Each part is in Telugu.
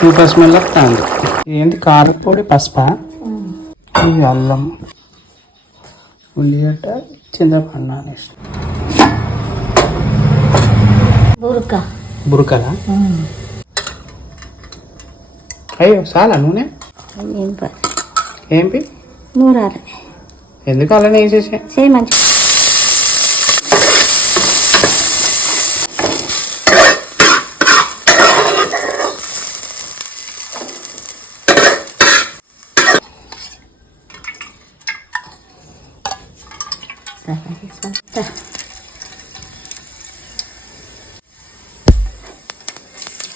సూపర్ స్మెల్ వస్తుంది. ఏంటి కారపొడి పసుప? ఇది అల్లం ఉల్లిగడ్డ చింతపండు అనేసి బురక. బురకల అయ్యో చాలా నూనె? ఏం పని ఏంపి నూరాలి. ఎందుకు అలానే వేసేసే మంచి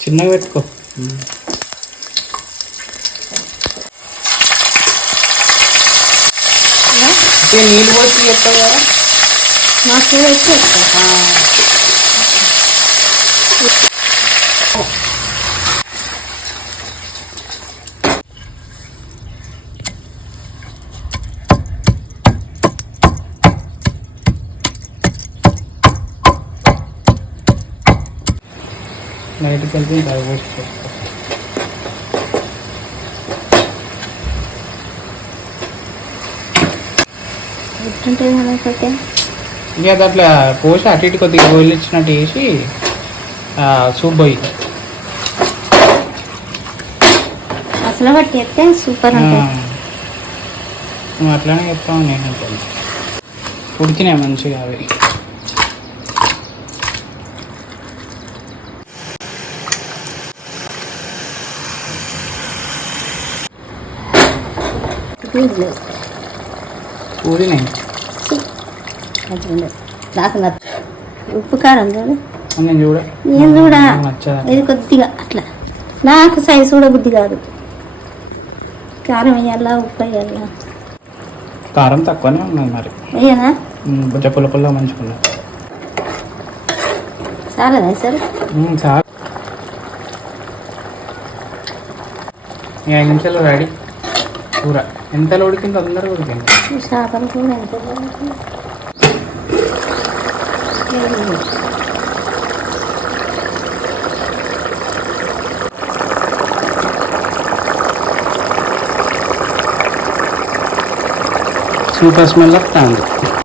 చిన్నగా పెట్టుకో. నీళ్ళు పోసి చెప్తావు కదా. నాకు ఎక్కువ నైట్ ఎట్టుంటుంది మనకైతే ఇక అది అట్లా పోసి అటు ఇటు కొద్దిగా బోయిల్ ఇచ్చినట్టు వేసి ఆ, సూప్ పోయి అసలు బట్టి ఎత్తే సూపర్ అట్లానే చెప్తావు నేను ఉడికినాయి మంచిగా అవి. నాకు నచ్చ ఉప్పు కారం చూడు. నేను చూడ? ఇది కొద్దిగా అట్లా. నాకు సైజు కూడా బుద్ధి కాదు. కారం వేయాలా ఉప్పు వేయాలా? కారం తక్కువనే ఉన్నది మరి. ఉమ్, కొంచెం పుల్ల పుల్ల మంచుకున్నా. చాలదా సరే? చాలు ఈ ఐదు నిమిషాలు రెడీ. కూర. ఎంతలో ఉడికింది అందరూ ఉడికింది చేపలు కూడా ఎంత సూపర్ స్మెల్ వస్తుంది.